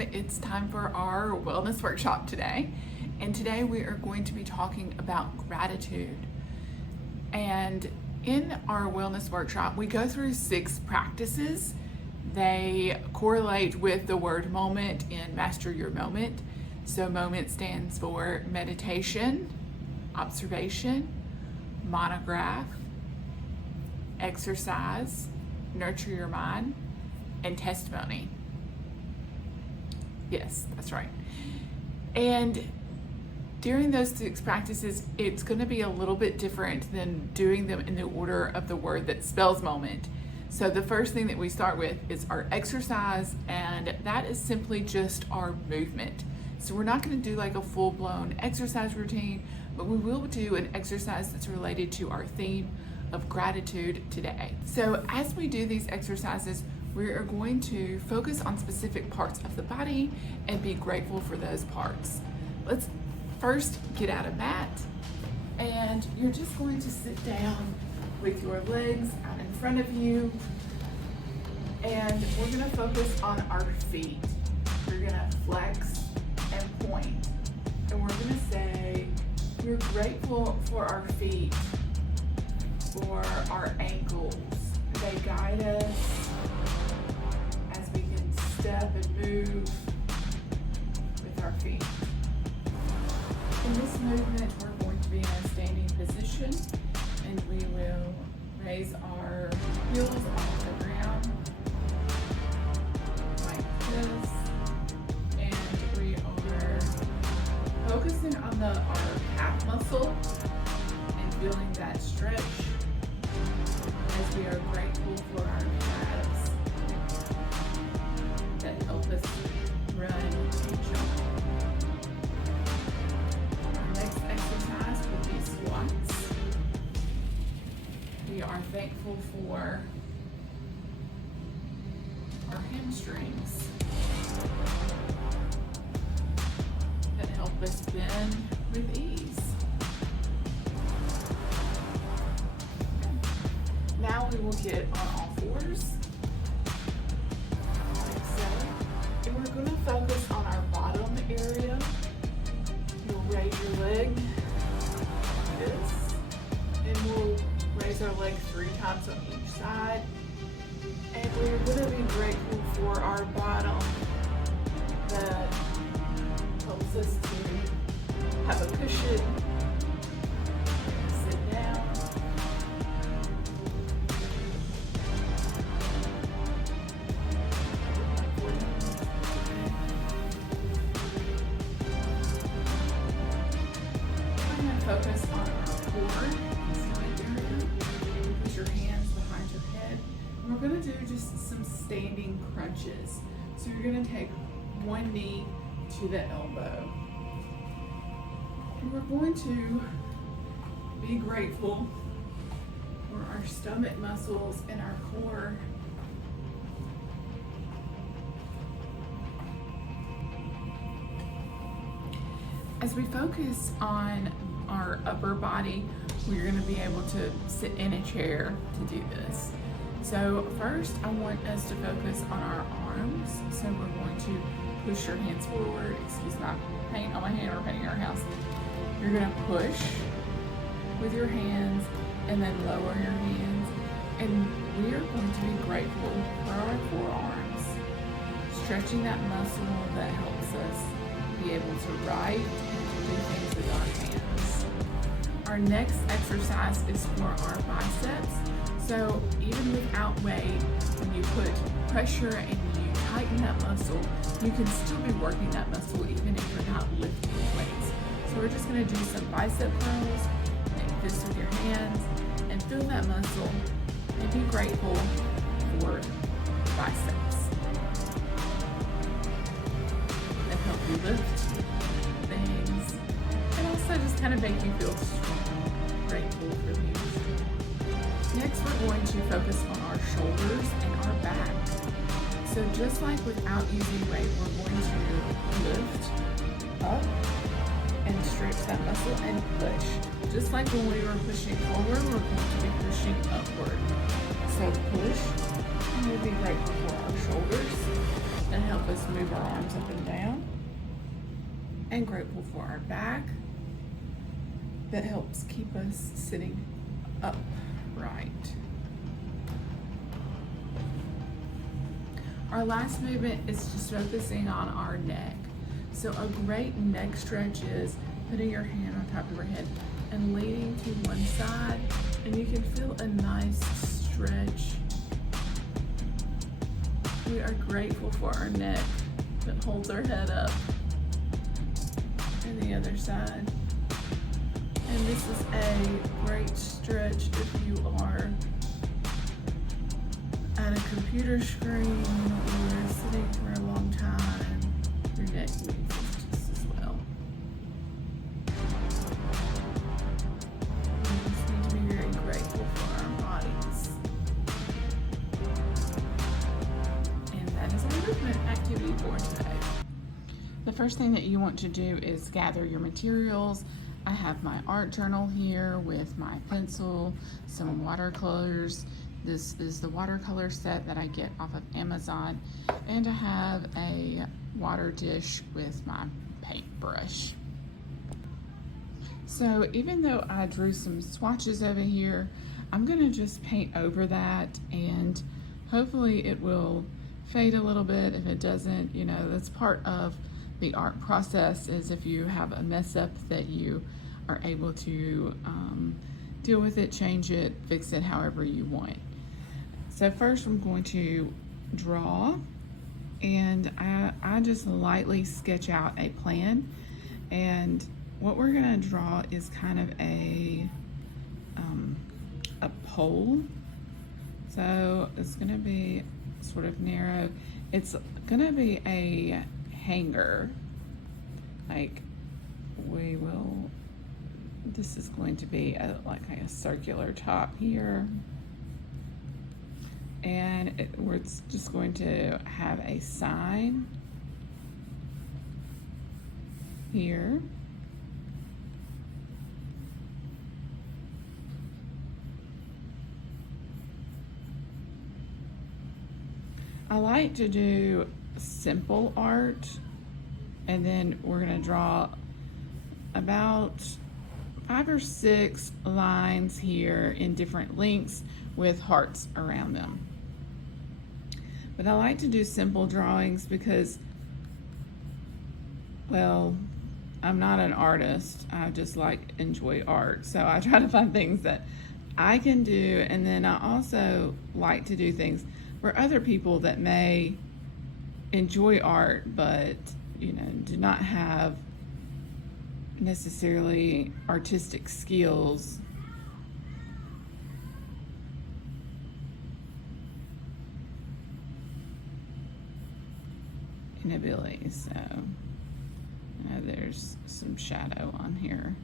everyone. It's time for our wellness workshop today. And today we are going to be talking about gratitude. And in our wellness workshop, we go through 6 practices. They correlate with the word moment in Master Your Moment. So moment stands for meditation, observation, monograph, exercise, nurture your mind, and testimony. Yes, that's right. And during those 6 practices, it's going to be a little bit different than doing them in the order of the word that spells moment. So the first thing that we start with is our exercise, and that is simply just our movement. So we're not going to do like a full-blown exercise routine, but we will do an exercise that's related to our theme of gratitude today. So as we do these exercises, we are going to focus on specific parts of the body and be grateful for those parts. Let's first get out a mat, and you're just going to sit down with your legs out in front of you, and we're going to focus on our feet. We're going to flex and point, and we're going to say we're grateful for our feet, for our ankles. They guide us as we can step and move with our feet. In this movement, we're going to be in a standing position, and we will raise our heels off the ground like this, and we are focusing on our calf muscle and feeling that stretch as we are grateful for our calves that help us run and jump. Our next exercise will be squats. We are thankful for our hamstrings that help us bend with ease. Now we will get on all fours, like so, and we're going to focus on our bottom area. You'll raise your leg like this, and we'll raise our leg 3 times on each side. And we're going to be grateful for our bottom that helps us to have a cushion. Sit down. Focus on our core, stomach area. Put your hands behind your head. And we're going to do just some standing crunches. So you're going to take one knee to the elbow. And we're going to be grateful for our stomach muscles and our core. As we focus on our upper body, we're going to be able to sit in a chair to do this. So first, I want us to focus on our arms. So we're going to push your hands forward. Excuse my paint on my hand or painting our house. You're going to push with your hands and then lower your hands. And we are going to be grateful for our forearms, stretching that muscle that helps us be able to write and do things with our hands. Our next exercise is for our biceps. So even without weight, when you put pressure and you tighten that muscle, you can still be working that muscle even if you're not lifting weights. So we're just going to do some bicep curls, make this with your hands, and feel that muscle and be grateful for biceps that help you lift things and also just kind of make you feel strong, grateful for these. Next, we're going to focus on our shoulders and our back. So just like without using weight, we're going to lift up and stretch that muscle and push. Just like when we were pushing forward, we're going to be pushing upward. So push, and we'll be grateful for our shoulders that help us move our arms up and down, and grateful for our back that helps keep us sitting upright. Our last movement is just focusing on our neck. So a great neck stretch is putting your hand on top of your head and leaning to one side, and you can feel a nice stretch. We are grateful for our neck that holds our head up. And the other side. And this is a great stretch if you are at a computer screen or sitting for a long time. Your neck moves just as well. We just need to be very grateful for our bodies. And that is our movement activity for today. The first thing that you want to do is gather your materials. I have my art journal here with my pencil, some watercolors. This is the watercolor set that I get off of Amazon. And I have a water dish with my paintbrush. So even though I drew some swatches over here, I'm gonna just paint over that, and hopefully it will fade a little bit. If it doesn't, you know, that's part of the art process, is if you have a mess up that you are able to deal with it, change it, fix it however you want. So first I'm going to draw, and I just lightly sketch out a plan, and what we're gonna draw is kind of a pole. So it's gonna be sort of narrow. It's gonna be a hanger, like this is going to be like a circular top here, and it's just going to have a sign here. I like to do simple art, and then we're going to draw about 5 or 6 lines here in different lengths with hearts around them. But I like to do simple drawings because, well, I'm not an artist. I just enjoy art. So I try to find things that I can do, and then I also like to do things for other people that may enjoy art but, you know, do not have necessarily artistic skills. And abilities. So there's some shadow on here,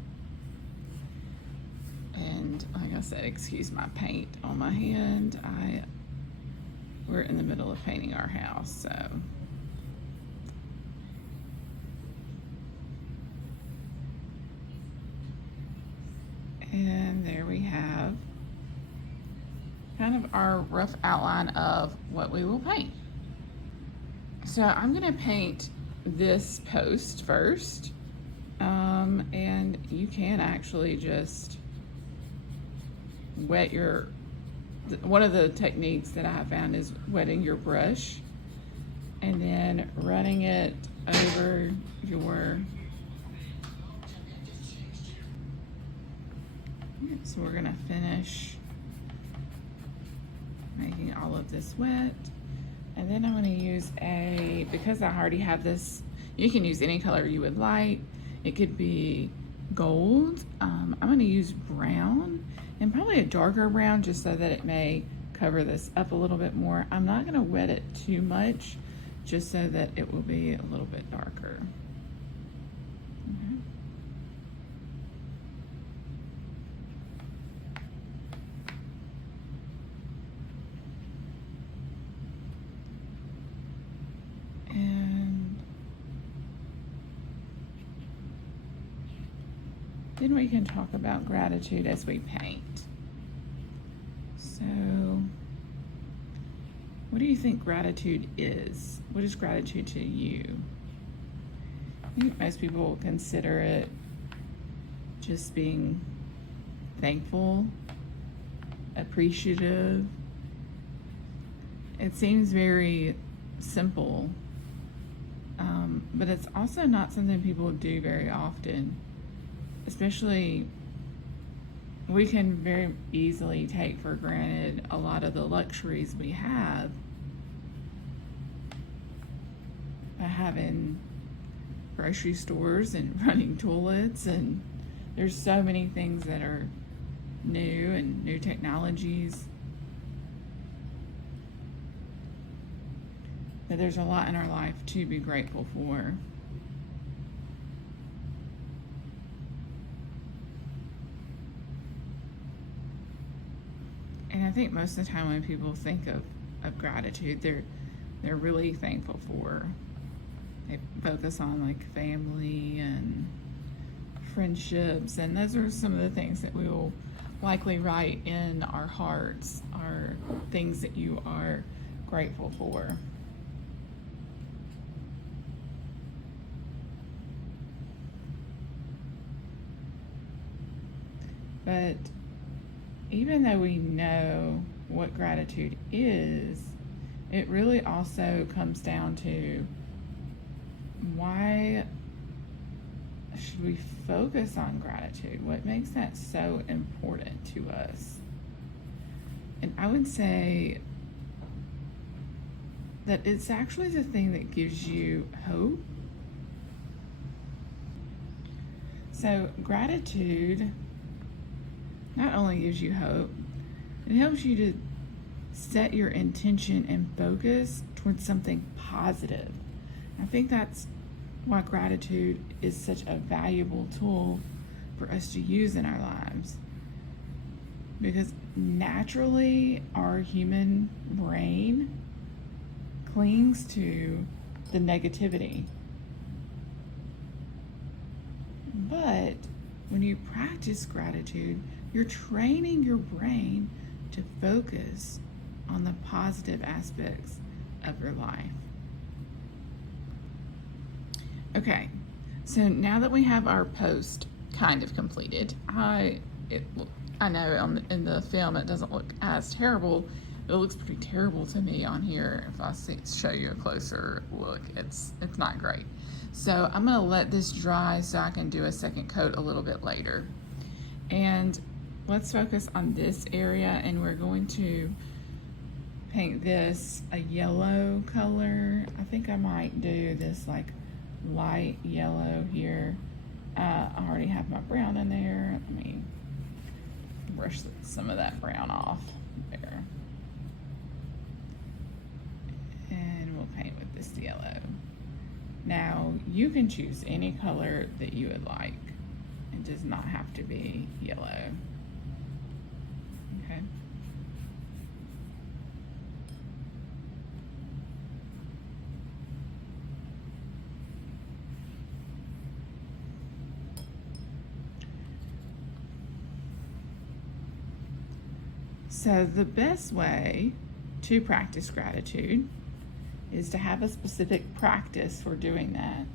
and like I said, excuse my paint on my hand. We're in the middle of painting our house, so and there we have kind of our rough outline of what we will paint. So I'm gonna paint this post first, and you can actually just wet one of the techniques that I have found is wetting your brush and then running it over your, so we're gonna finish making all of this wet. And then I'm going to use because I already have this, you can use any color you would like. It could be gold. I'm going to use brown, and probably a darker brown, just so that it may cover this up a little bit more. I'm not going to wet it too much, just so that it will be a little bit darker. Then we can talk about gratitude as we paint. So what do you think gratitude is? What is gratitude to you? I think most people consider it just being thankful, appreciative. It seems very simple, but it's also not something people do very often. Especially, we can very easily take for granted a lot of the luxuries we have by having grocery stores and running toilets, and there's so many things that are new and new technologies. But there's a lot in our life to be grateful for. And I think most of the time when people think of gratitude, they're really thankful for. They focus on like family and friendships, and those are some of the things that we will likely write in our hearts, are things that you are grateful for. But even though we know what gratitude is, it really also comes down to, why should we focus on gratitude? What makes that so important to us? And I would say that it's actually the thing that gives you hope. So gratitude not only gives you hope, it helps you to set your intention and focus towards something positive. I think that's why gratitude is such a valuable tool for us to use in our lives. Because naturally, our human brain clings to the negativity. But when you practice gratitude, you're training your brain to focus on the positive aspects of your life. Okay, so now that we have our post kind of completed, I know in the film it doesn't look as terrible. It looks pretty terrible to me on here. If I show you a closer look, it's not great. So I'm gonna let this dry so I can do a second coat a little bit later. And let's focus on this area, and we're going to paint this a yellow color. I think I might do this like light yellow here. I already have my brown in there. Let me brush some of that brown off there. And we'll paint with this yellow. Now, you can choose any color that you would like. It does not have to be yellow. Okay. So the best way to practice gratitude is to have a specific practice for doing that.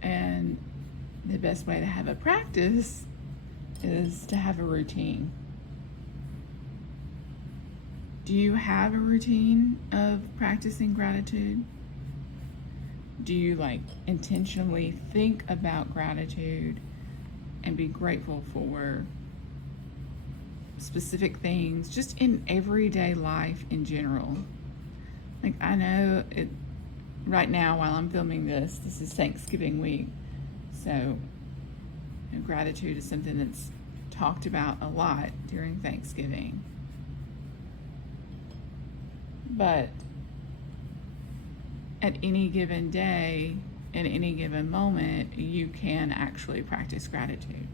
And the best way to have a practice is to have a routine. Do you have a routine of practicing gratitude? Do you intentionally think about gratitude and be grateful for specific things just in everyday life in general? I know it right now while I'm filming this is Thanksgiving week. So gratitude is something that's talked about a lot during Thanksgiving. But at any given day, in any given moment, you can actually practice gratitude.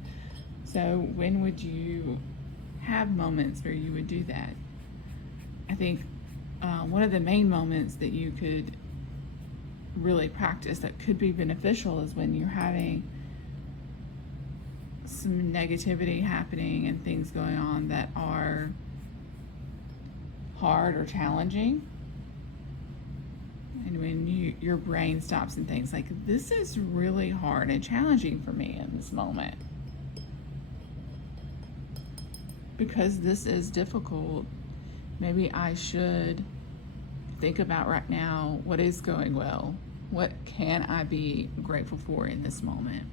So when would you have moments where you would do that? I think one of the main moments that you could really practice that could be beneficial is when you're having some negativity happening and things going on that are hard or challenging. And when your brain stops and thinks like, this is really hard and challenging for me in this moment, because this is difficult, maybe I should think about right now what is going well. What can I be grateful for in this moment?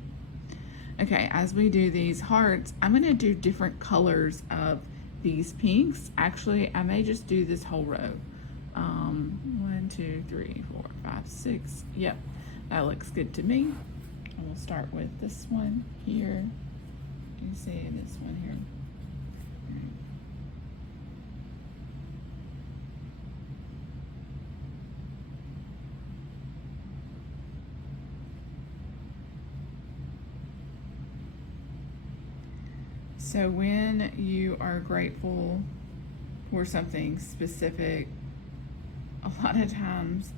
Okay, as we do these hearts, I'm going to do different colors of these pinks. Actually, I may just do this whole row. 1, 2, 3, 4, 5, 6. Yep, that looks good to me. And we'll start with this one here. You see this one here. So when you are grateful for something specific, a lot of times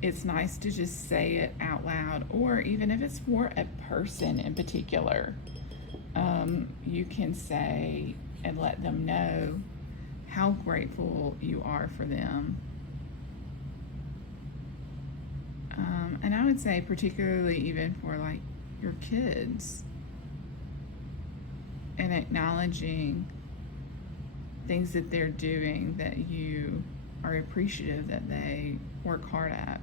it's nice to just say it out loud, or even if it's for a person in particular, you can say and let them know how grateful you are for them. And I would say particularly even for like your kids, and acknowledging things that they're doing that you are appreciative that they work hard at.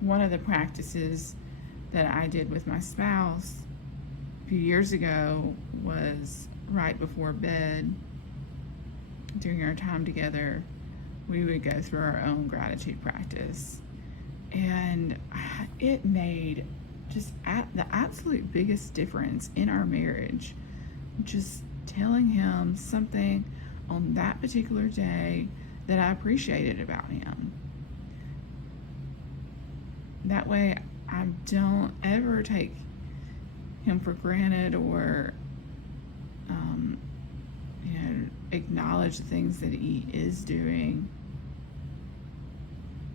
One of the practices that I did with my spouse a few years ago was right before bed, during our time together, we would go through our own gratitude practice. And it made just the absolute biggest difference in our marriage. Just telling him something on that particular day that I appreciated about him. That way I don't ever take him for granted or acknowledge the things that he is doing,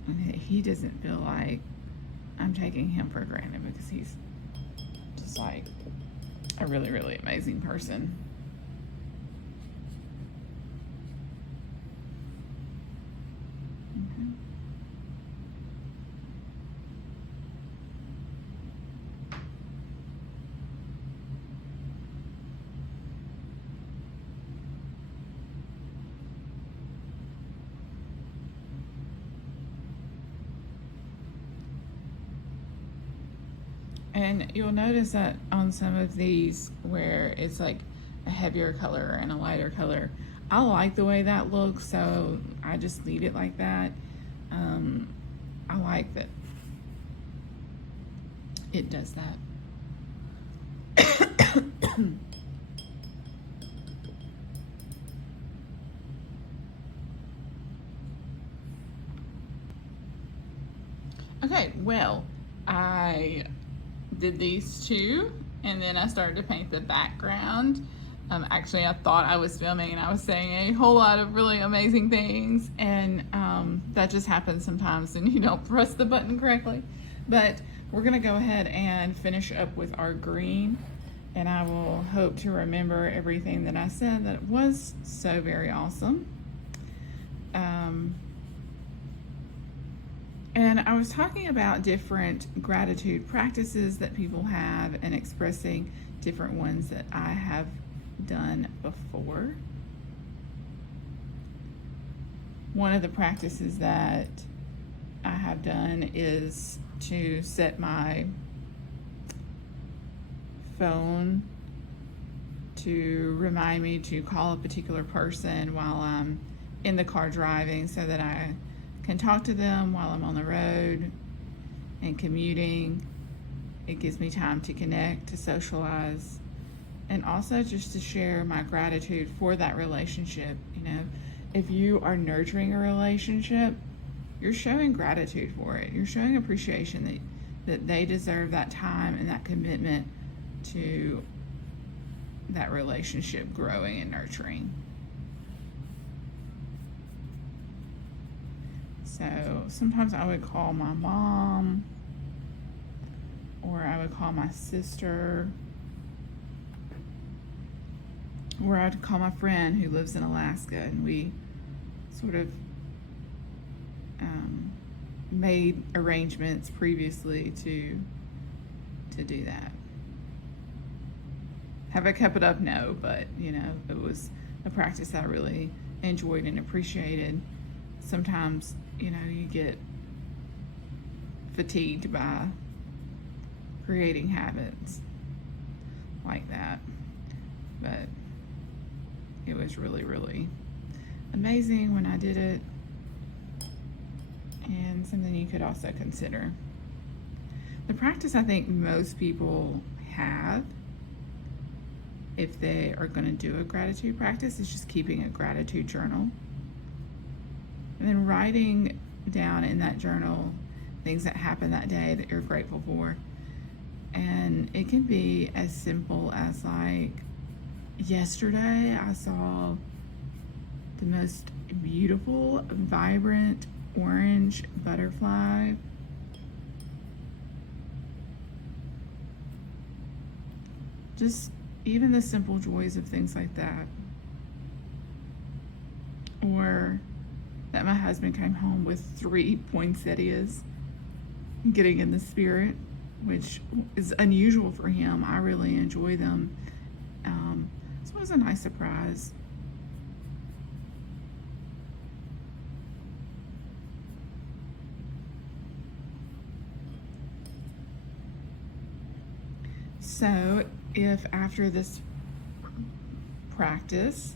and that he doesn't feel like I'm taking him for granted, because he's just like a really, really amazing person. Okay. And you'll notice that on some of these where it's like a heavier color and a lighter color, I like the way that looks, so I just leave it like that. I like that it does that. Okay, well, I did these two, and then I started to paint the background. Actually, I thought I was filming and I was saying a whole lot of really amazing things, and that just happens sometimes when you don't press the button correctly. But we're gonna go ahead and finish up with our green, and I will hope to remember everything that I said. That was so very awesome. And I was talking about different gratitude practices that people have, and expressing different ones that I have done before. One of the practices that I have done is to set my phone to remind me to call a particular person while I'm in the car driving, so that I can talk to them while I'm on the road and commuting. It gives me time to connect, to socialize, and also just to share my gratitude for that relationship. You know, if you are nurturing a relationship, you're showing gratitude for it. You're showing appreciation that they deserve that time and that commitment to that relationship growing and nurturing. So sometimes I would call my mom, or I would call my sister, or I'd call my friend who lives in Alaska, and we sort of made arrangements previously to do that. Have I kept it up? No, but it was a practice that I really enjoyed and appreciated. Sometimes, you get fatigued by creating habits like that, but it was really, really amazing when I did it, and something you could also consider. The practice I think most people have, if they are going to do a gratitude practice, is just keeping a gratitude journal and then writing down in that journal things that happened that day that you're grateful for. And it can be as simple as, like, yesterday I saw the most beautiful, vibrant orange butterfly. Just even the simple joys of things like that. Or that my husband came home with 3 poinsettias, getting in the spirit, which is unusual for him. I really enjoy them. So it was a nice surprise. So if after this practice,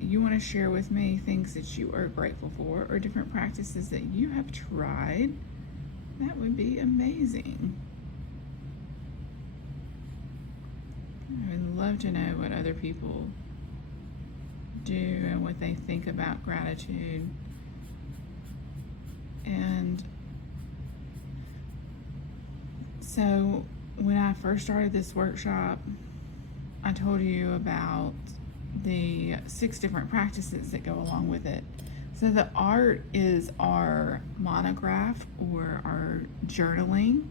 you want to share with me things that you are grateful for or different practices that you have tried, that would be amazing. I would love to know what other people do and what they think about gratitude. And so when I first started this workshop, I told you about the 6 different practices that go along with it. So the art is our monograph or our journaling.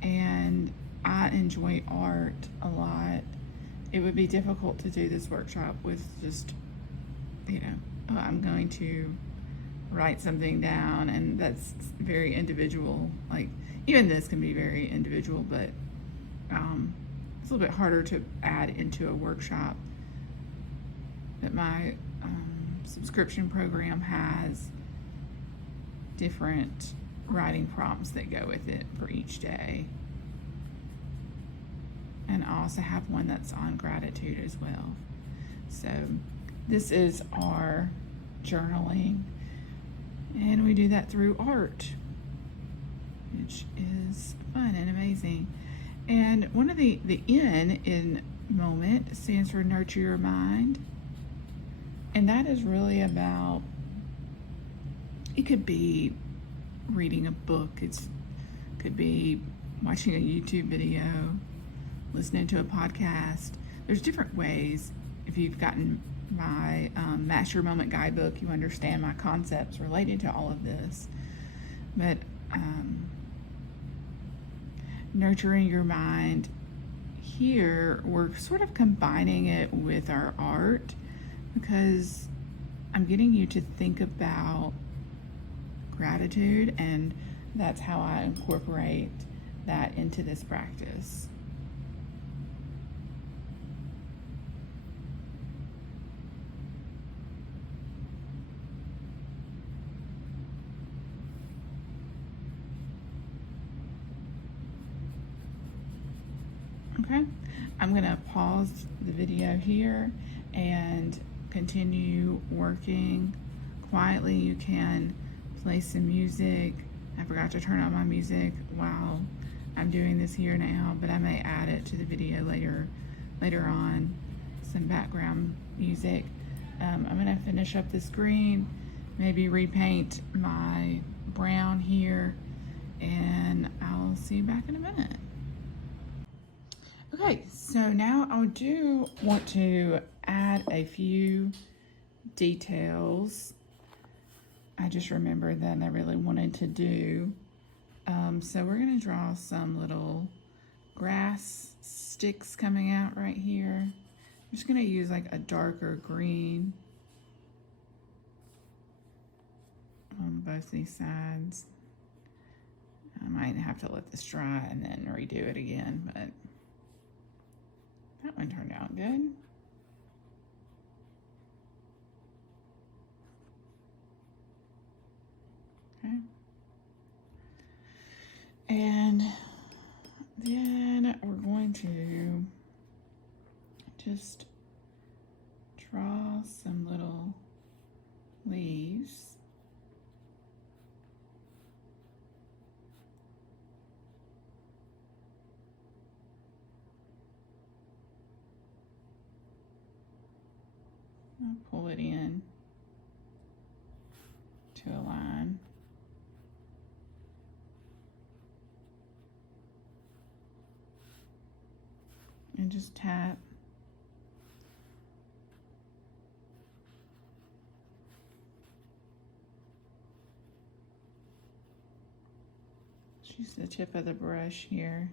And I enjoy art a lot. It would be difficult to do this workshop with just, I'm going to write something down, and that's very individual. Like, even this can be very individual, but it's a little bit harder to add into a workshop. But my subscription program has different writing prompts that go with it for each day. And I also have one that's on gratitude as well. So this is our journaling, and we do that through art, which is fun and amazing. And one of the N in moment stands for nurture your mind. And that is really about, it could be reading a book, it could be watching a YouTube video, listening to a podcast. There's different ways. If you've gotten my Master Your Moment guidebook, you understand my concepts related to all of this. But nurturing your mind, here we're sort of combining it with our art, because I'm getting you to think about gratitude, and that's how I incorporate that into this practice. Okay, I'm going to pause the video here and continue working quietly. You can play some music. I forgot to turn on my music while I'm doing this here now, but I may add it to the video later on, some background music. I'm going to finish up the screen, maybe repaint my brown here, and I'll see you back in a minute. Okay, so now I do want to add a few details. I just remembered that I really wanted to do So we're going to draw some little grass sticks coming out right here. I'm just going to use like a darker green on both these sides. I might have to let this dry and then redo it again, but that one turned out good. Okay. And then we're going to just draw some little leaves. I'll pull it in to a line. And just tap. Just use the tip of the brush here.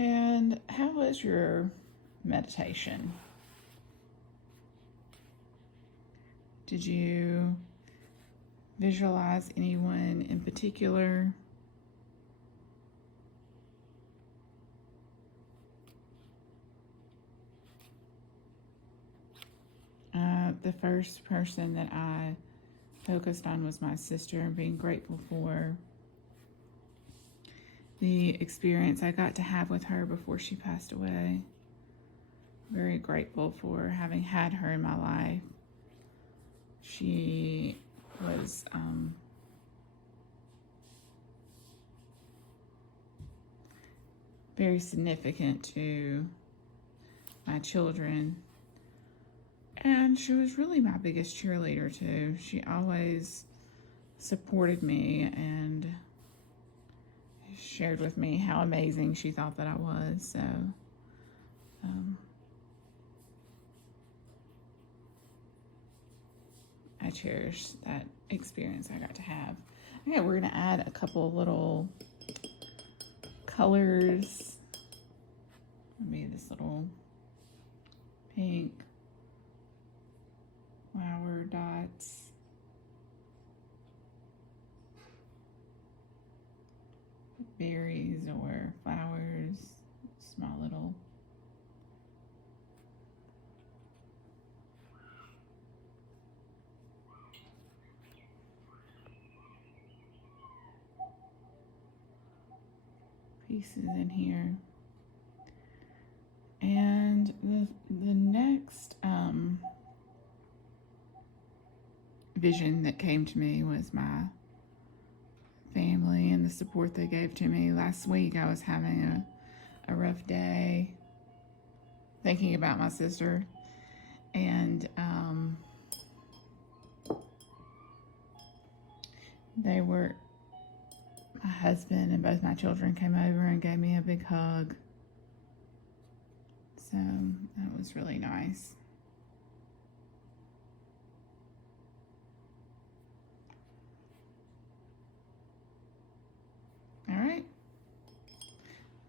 And how was your meditation? Did you visualize anyone in particular? The first person that I focused on was my sister, and being grateful for the experience I got to have with her before she passed away. Very grateful for having had her in my life. She was very significant to my children. And she was really my biggest cheerleader too. She always supported me and shared with me how amazing she thought that I was. So I cherish that experience I got to have. Okay, we're gonna add a couple little colors. Maybe this little pink flower dots. Berries or flowers, small little pieces in here. And the next vision that came to me was my family and the support they gave to me. Last week I was having a rough day thinking about my sister, and my husband and both my children came over and gave me a big hug. So that was really nice. All right.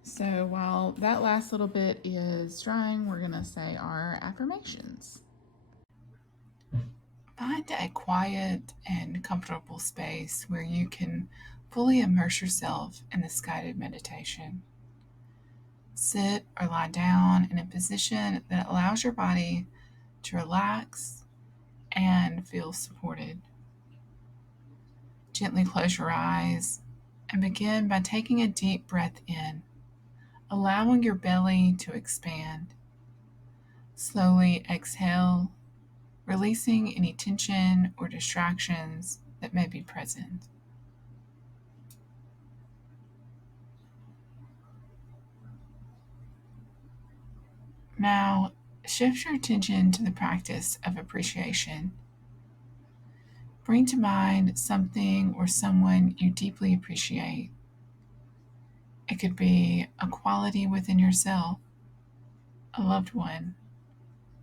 So while that last little bit is drying, we're going to say our affirmations. Find a quiet and comfortable space where you can fully immerse yourself in this guided meditation. Sit or lie down in a position that allows your body to relax and feel supported. Gently close your eyes and begin by taking a deep breath in, allowing your belly to expand. Slowly exhale, releasing any tension or distractions that may be present. Now, shift your attention to the practice of appreciation. Bring to mind something or someone you deeply appreciate. It could be a quality within yourself, a loved one,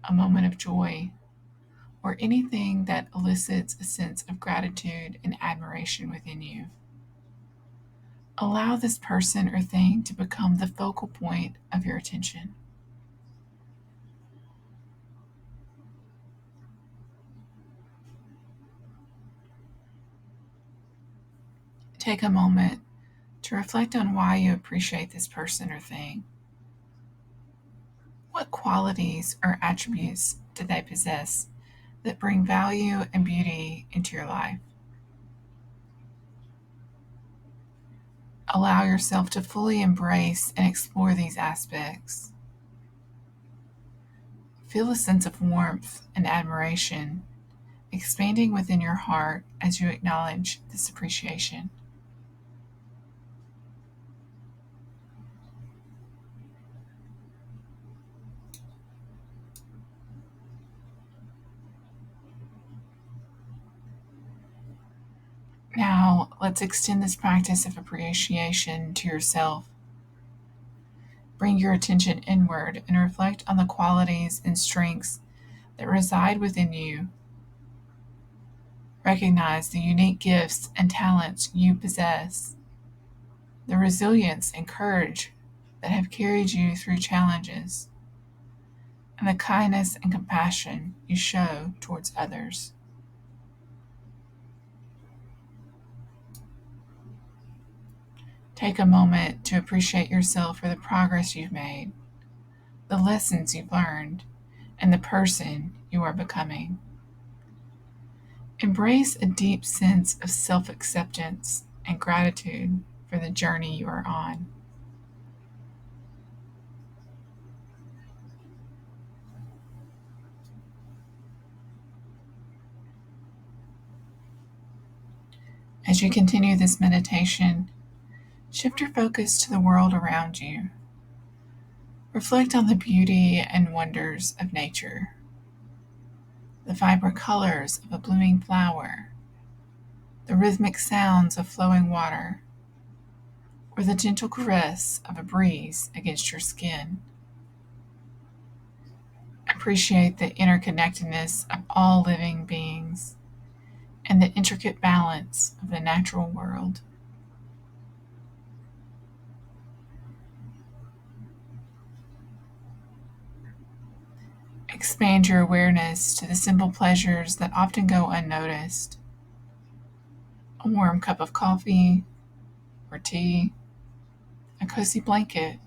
a moment of joy, or anything that elicits a sense of gratitude and admiration within you. Allow this person or thing to become the focal point of your attention. Take a moment to reflect on why you appreciate this person or thing. What qualities or attributes do they possess that bring value and beauty into your life? Allow yourself to fully embrace and explore these aspects. Feel a sense of warmth and admiration expanding within your heart as you acknowledge this appreciation. Now, let's extend this practice of appreciation to yourself. Bring your attention inward and reflect on the qualities and strengths that reside within you. Recognize the unique gifts and talents you possess, the resilience and courage that have carried you through challenges, and the kindness and compassion you show towards others. Take a moment to appreciate yourself for the progress you've made, the lessons you've learned, and the person you are becoming. Embrace a deep sense of self acceptance and gratitude for the journey you are on. As you continue this meditation, shift your focus to the world around you. Reflect on the beauty and wonders of nature, the vibrant colors of a blooming flower, the rhythmic sounds of flowing water, or the gentle caress of a breeze against your skin. Appreciate the interconnectedness of all living beings and the intricate balance of the natural world. Expand your awareness to the simple pleasures that often go unnoticed. A warm cup of coffee or tea, a cozy blanket,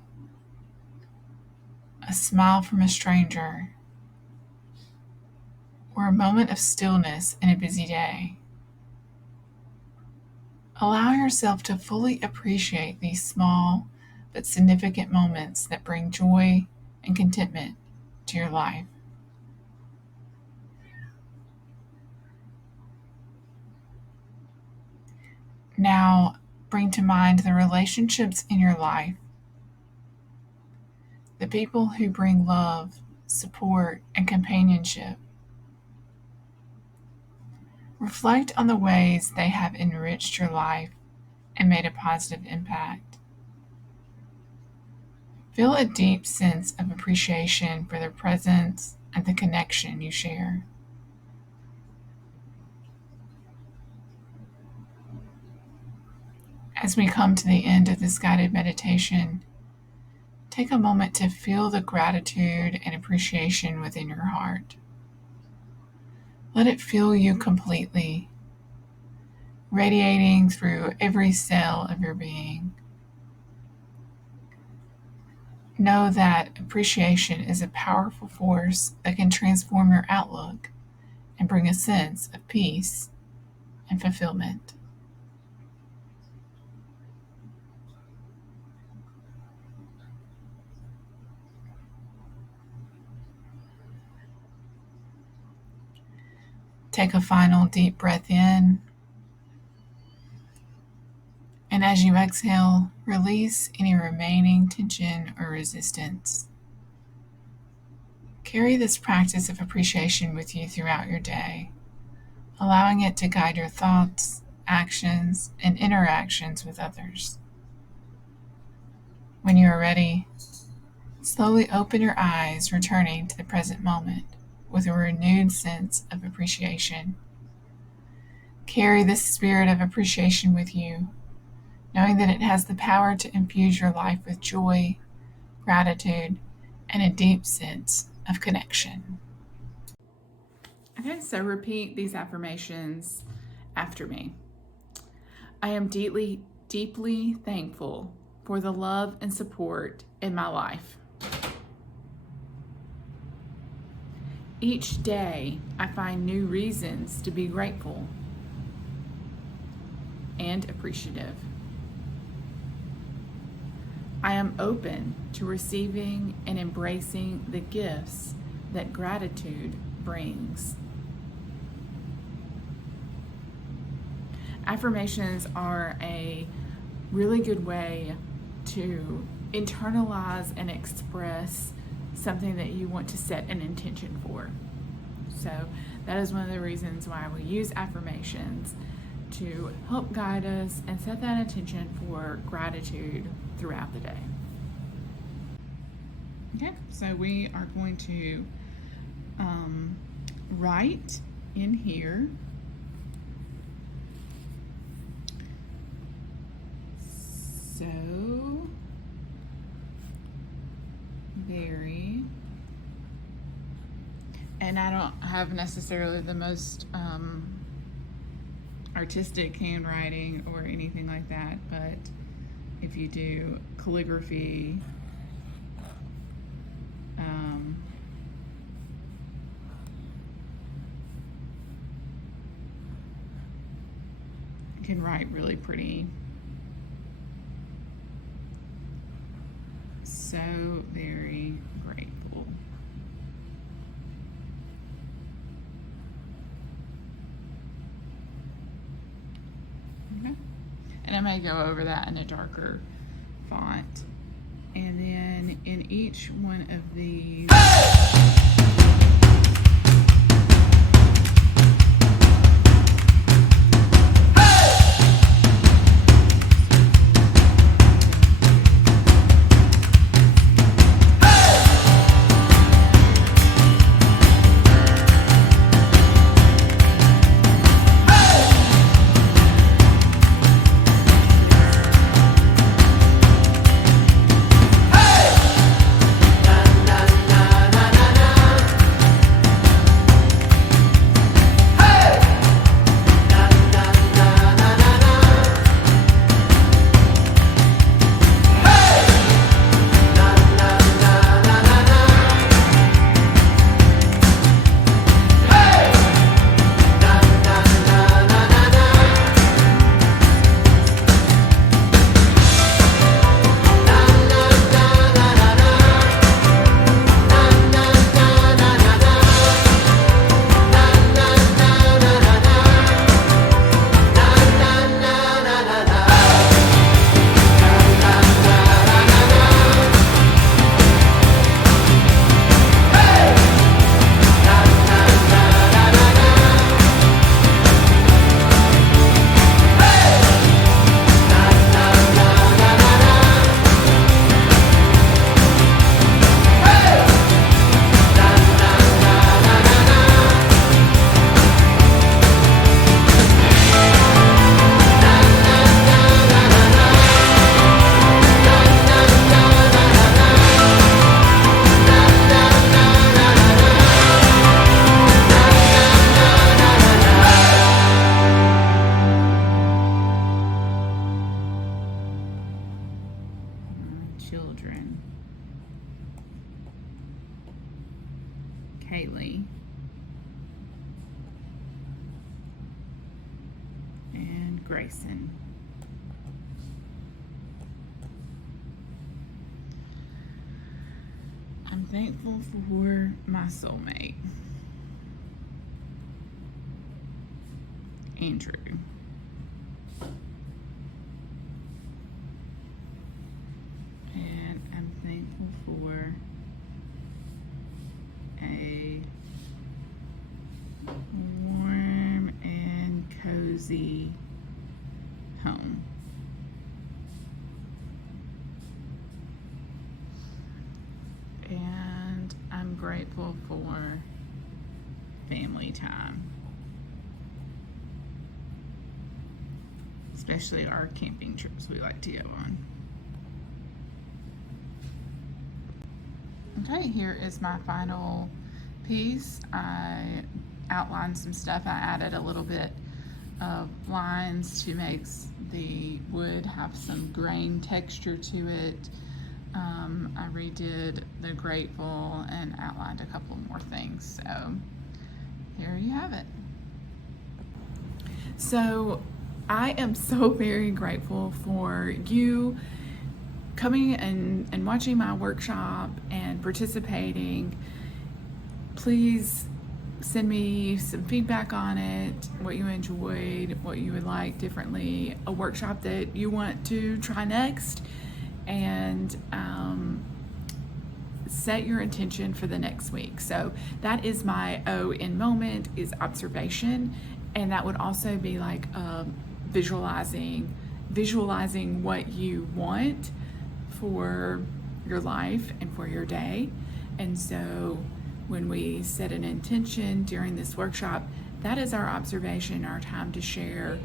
a smile from a stranger, or a moment of stillness in a busy day. Allow yourself to fully appreciate these small but significant moments that bring joy and contentment to your life. Now, bring to mind the relationships in your life, the people who bring love, support, and companionship. Reflect on the ways they have enriched your life and made a positive impact. Feel a deep sense of appreciation for their presence and the connection you share. As we come to the end of this guided meditation, take a moment to feel the gratitude and appreciation within your heart. Let it fill you completely, radiating through every cell of your being. Know that appreciation is a powerful force that can transform your outlook and bring a sense of peace and fulfillment. Take a final deep breath in And as you exhale, release any remaining tension or resistance. Carry this practice of appreciation with you throughout your day, allowing it to guide your thoughts, actions, and interactions with others. When you are ready, slowly open your eyes, returning to the present moment with a renewed sense of appreciation. Carry this spirit of appreciation with you, knowing that it has the power to infuse your life with joy, gratitude, and a deep sense of connection. Okay, so repeat these affirmations after me. I am deeply, deeply thankful for the love and support in my life. Each day, I find new reasons to be grateful and appreciative. I am open to receiving and embracing the gifts that gratitude brings. Affirmations are a really good way to internalize and express something that you want to set an intention for. So that is one of the reasons why we use affirmations, to help guide us and set that intention for gratitude throughout the day. Okay, so we are going to write in here. So very, and I don't have necessarily the most artistic handwriting or anything like that, but if you do calligraphy, you can write really pretty. So very grateful. Okay. And I may go over that in a darker font. And then in each one of these, children, Kaylee, and Grayson. I'm thankful for my soulmate, Andrew. cozy home. And I'm grateful for family time, especially our camping trips we like to go on. Okay, here is my final piece. I outlined some stuff. I added a little bit of lines to make the wood have some grain texture to it. I redid the grateful and outlined a couple more things. So here you have it. So I am so very grateful for you coming and watching my workshop and participating. Please send me some feedback on it, what you enjoyed, what you would like differently, a workshop that you want to try next, and set your intention for the next week. So that is my O in moment, is observation, and that would also be like visualizing what you want for your life and for your day. And so when we set an intention during this workshop, that is our observation, our time to share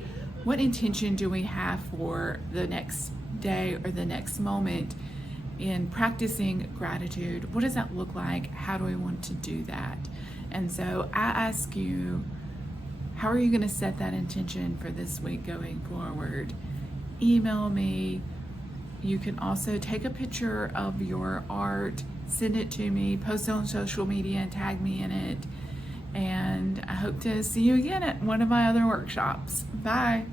what intention do we have for the next day or the next moment in practicing gratitude. What does that look like? How do we want to do that? And so I ask you, how are you going to set that intention for this week going forward? Email me. You can also take a picture of your art, send it to me, post it on social media and tag me in it. And I hope to see you again at one of my other workshops. Bye.